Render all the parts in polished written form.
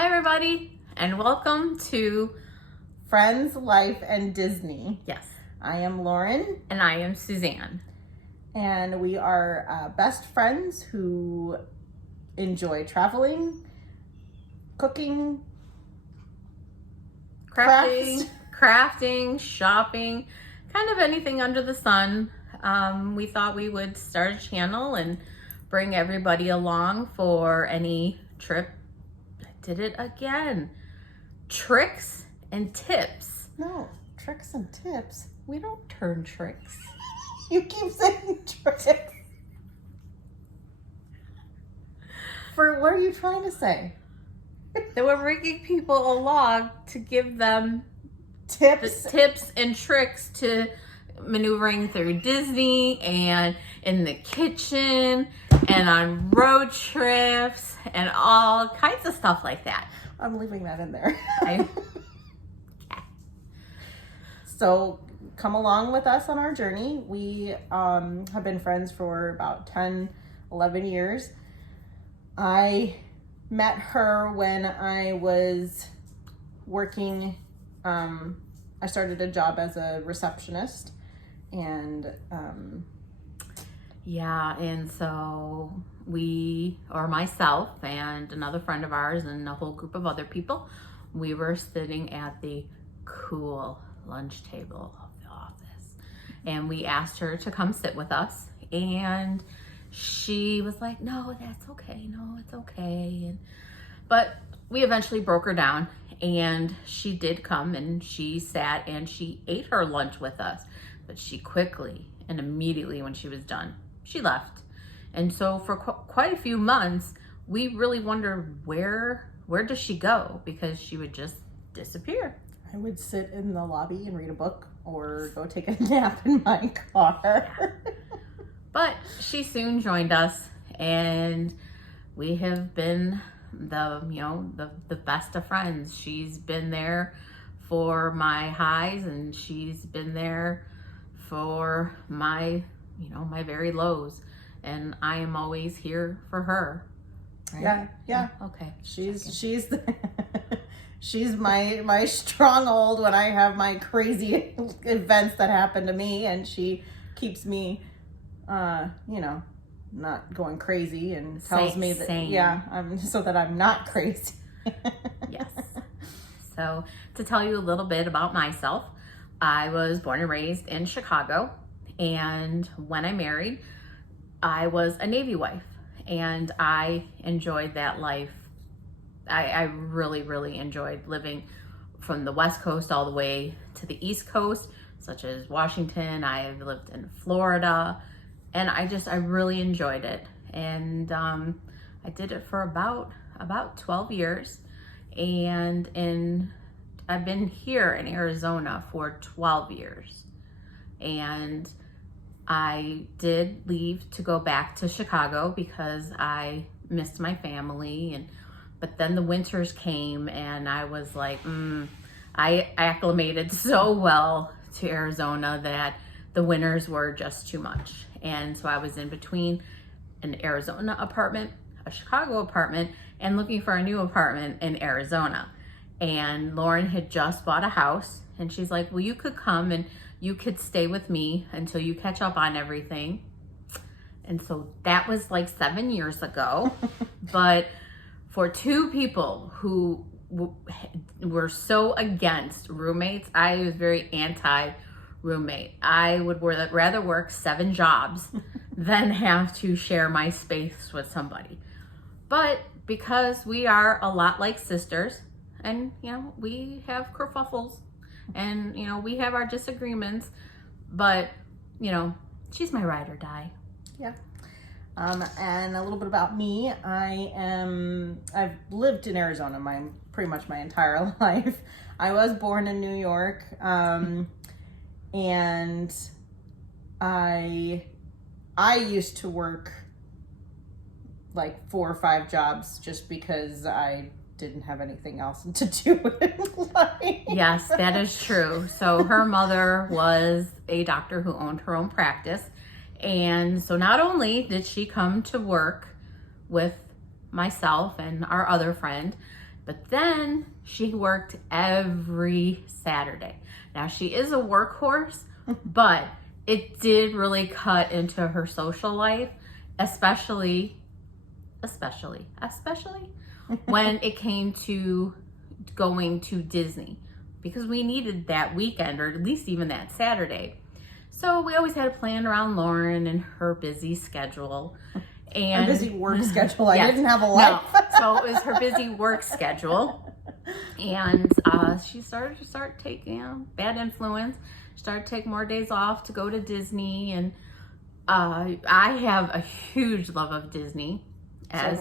Hi everybody, and welcome to Friends, Life, and Disney. Yes. I am Lauren. And I am Suzanne. And we are best friends who enjoy traveling, cooking, crafting, shopping, kind of anything under the sun. We thought we would start a channel and bring everybody along for any trip. I did it again. Tricks and tips. No, tricks and tips. We don't turn tricks. You keep saying tricks. For what are you trying to say? That we're bringing people along to give them Tips and tricks to maneuvering through Disney and in the kitchen and on road trips and all kinds of stuff like that. I'm leaving that in there. Okay. So come along with us on our journey. We have been friends for about 10, 11 years. I met her when I was working. I started a job as a receptionist, and and so myself and another friend of ours and a whole group of other people, we were sitting at the cool lunch table of the office, and we asked her to come sit with us, and she was like, no, that's okay, no, it's okay. But we eventually broke her down, and she did come, and she sat and she ate her lunch with us, but she quickly and immediately when she was done, she left. And so for quite a few months, we really wondered where does she go, because she would just disappear. I would sit in the lobby and read a book or go take a nap in my car. But she soon joined us, and we have been the best of friends. She's been there for my highs, and she's been there for my my very lows, and I am always here for her. Right? Yeah. Okay. She's my stronghold when I have my crazy events that happen to me, and she keeps me not going crazy and tells me that sane. So that I'm not crazy. Yes. So to tell you a little bit about myself, I was born and raised in Chicago, and when I married, I was a Navy wife, and I enjoyed that life. I really, really enjoyed living from the West Coast all the way to the East Coast, such as Washington. I have lived in Florida, and I really enjoyed it. And I did it for about 12 years, and I've been here in Arizona for 12 years. And I did leave to go back to Chicago because I missed my family, but then the winters came, and I was like, I acclimated so well to Arizona that the winters were just too much. And so I was in between an Arizona apartment, a Chicago apartment, and looking for a new apartment in Arizona. And Lauren had just bought a house, and she's like, well, you could come and you could stay with me until you catch up on everything. And so that was like 7 years ago. But for two people who were so against roommates, I was very anti-roommate. I would rather work 7 jobs than have to share my space with somebody. But because we are a lot like sisters, and we have kerfuffles, and we have our disagreements, but she's my ride or die. Yeah. And a little bit about me. I've lived in Arizona pretty much my entire life. I was born in New York, and I used to work like 4 or 5 jobs just because I didn't have anything else to do in life. Yes, that is true. So her mother was a doctor who owned her own practice. And so not only did she come to work with myself and our other friend, But then she worked every Saturday. Now she is a workhorse, but it did really cut into her social life, especially when it came to going to Disney, because we needed that weekend, or at least even that Saturday. So we always had a plan around Lauren and her busy schedule. And a busy work schedule. I yes, didn't have a life. No. So it was her busy work schedule. And she started to taking, bad influence. She started to take more days off to go to Disney. And I have a huge love of Disney, as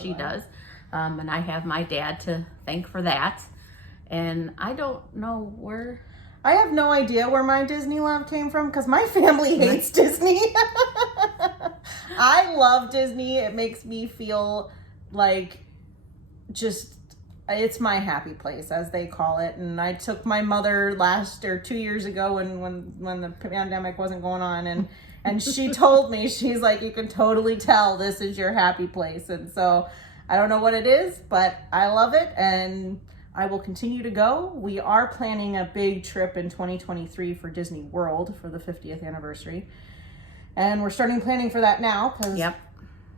she does. And I have my dad to thank for that. And I don't know where... I have no idea where my Disney love came from, because my family hates Disney. I love Disney. It makes me feel like it's my happy place, as they call it. And I took my mother 2 years ago when the pandemic wasn't going on, and she told me, she's like, you can totally tell this is your happy place. And so I don't know what it is, but I love it, and I will continue to go. We are planning a big trip in 2023 for Disney World for the 50th anniversary. And we're starting planning for that now, because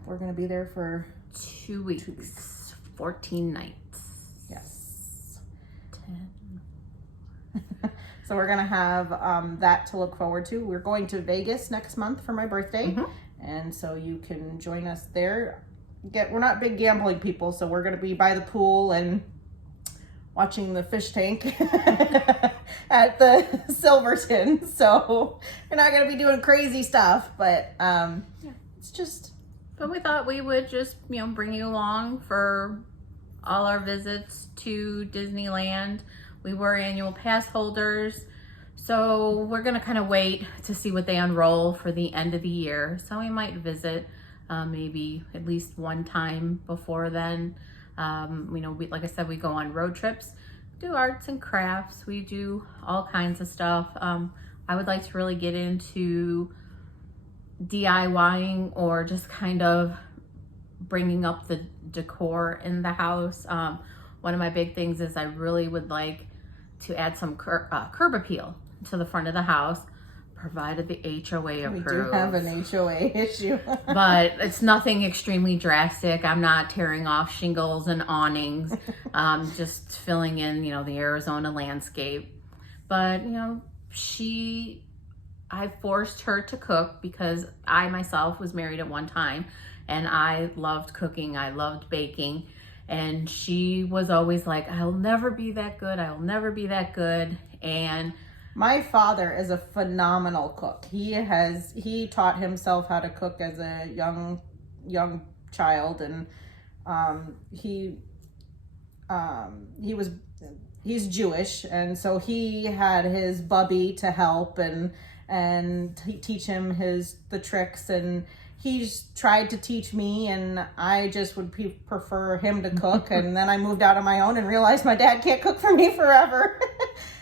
we're going to be there for 2 weeks, 14 nights. Yes. 10. So we're going to have that to look forward to. We're going to Vegas next month for my birthday. And so you can join us there. We're not big gambling people, so we're going to be by the pool and watching the fish tank at the Silverton. So we're not going to be doing crazy stuff, but it's just... But we thought we would just, bring you along for all our visits to Disneyland. We were annual pass holders, so we're going to kind of wait to see what they unroll for the end of the year. So we might visit maybe at least one time before then. Like I said, we go on road trips, do arts and crafts. We do all kinds of stuff. I would like to really get into DIYing, or just kind of bringing up the decor in the house. One of my big things is I really would like to add some curb appeal to the front of the house, provided the HOA approves. We do have an HOA issue. But it's nothing extremely drastic. I'm not tearing off shingles and awnings, just filling in, the Arizona landscape. But, I forced her to cook, because I myself was married at one time, and I loved cooking. I loved baking. And she was always like, I'll never be that good. I'll never be that good. And my father is a phenomenal cook. He taught himself how to cook as a young child, and he's Jewish, and so he had his bubby to help and teach him the tricks, and he's tried to teach me, and I just would prefer him to cook. And then I moved out on my own and realized my dad can't cook for me forever.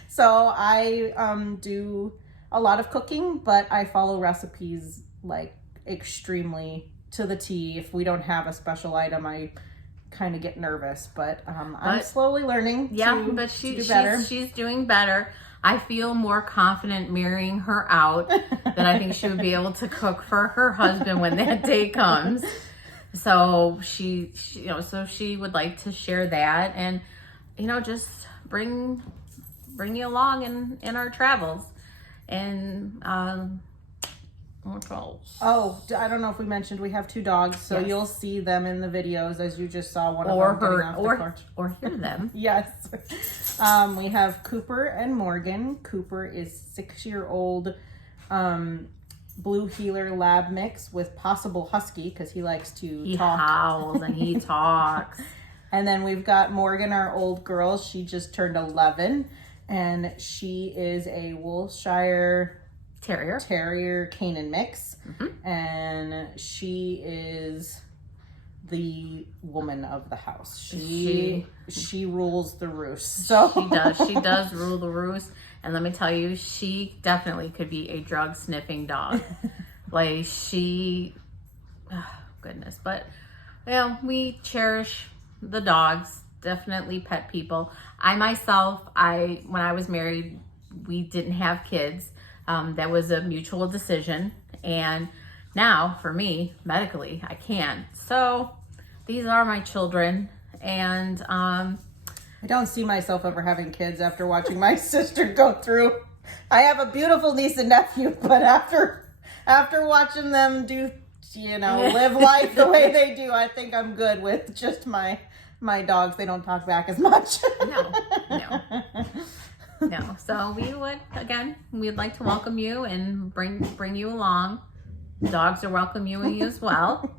So I do a lot of cooking, but I follow recipes like extremely to the T. If we don't have a special item, I kind of get nervous, but I'm slowly learning to do better. She's doing better. I feel more confident marrying her out, that I think she would be able to cook for her husband when that day comes. So she would like to share that, and just bring you along in our travels. And what else? Oh, I don't know if we mentioned we have 2 dogs, so you'll see them in the videos, as you just saw one or of them getting off the porch. Or hear them. Yes. We have Cooper and Morgan. Cooper is 6-year-old blue heeler lab mix with possible husky, because he likes to talk. He howls and he talks. And then we've got Morgan, our old girl. She just turned 11, and she is a Wilshire Terrier Canaan mix. And she is the woman of the house. She rules the roost. So she does rule the roost. And let me tell you, she definitely could be a drug sniffing dog. Like goodness. But we cherish the dogs definitely pet people. I myself, when I was married, we didn't have kids. That was a mutual decision. And now for me, medically, I can. So these are my children. And I don't see myself ever having kids after watching my sister go through. I have a beautiful niece and nephew, but after watching them do, live life the way they do, I think I'm good with just my dogs. They don't talk back as much. No. So we'd like to welcome you and bring you along. Dogs are welcoming you as well.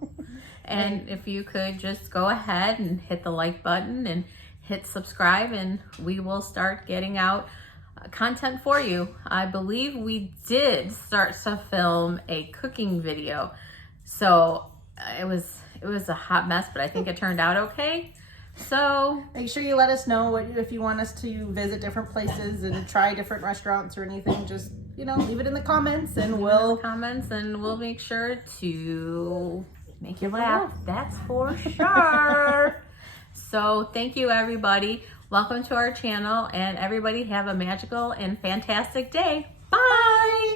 And if you could just go ahead and hit the like button and hit subscribe, and we will start getting out content for you. I believe we did start to film a cooking video. So it was a hot mess, but I think it turned out okay. So make sure you let us know if you want us to visit different places and try different restaurants or anything. Just leave it in the comments, and we'll make sure to make you laugh. That's for sure. So thank you, everybody. Welcome to our channel, and everybody have a magical and fantastic day. Bye.